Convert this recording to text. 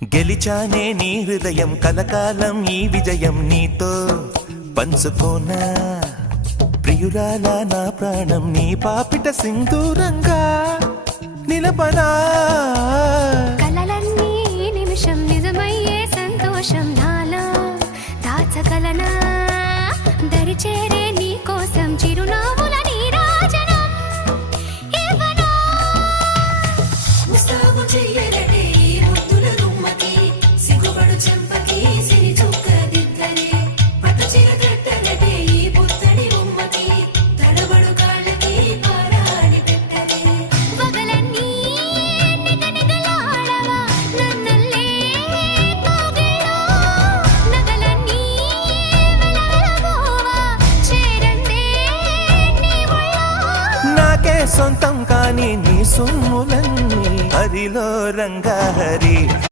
గెలిచానే నీ హృదయం కలకాలం ఈ విజయం నీతో పంచుకోనా ప్రియురాలా నా ప్రాణం నీ పాపిట సింధూరంగా నిలపనా కలలన్నీ నిమిషం నిజమయ్యే సంతోషం నాలో దాచగలనా దరిచేరే నీ కోసం చిరునవ్వుల నీరాజనం ఇవ్వనా ముస్తాబు చెయ్యలటే ఈ ముద్దుల గుమ్మకి సిగ్గుపడు చెంపకి సిరి చుక్క దిద్దలే పట్టు చీర కట్టలటే ఈ పుత్తడి బొమ్మకి తడబడు కాళ్ళకి పారాడి పెట్టలే పగలన్నీ నిగనిగలాడవా నన్నల్లే కోగిలో నగలన్నీ వెలవెలబోవా చేరందే నీ ఒళ్ళో నాకే సొంతం కాని నీ సొమ్ములన్నీ హరిలో రంగా హరి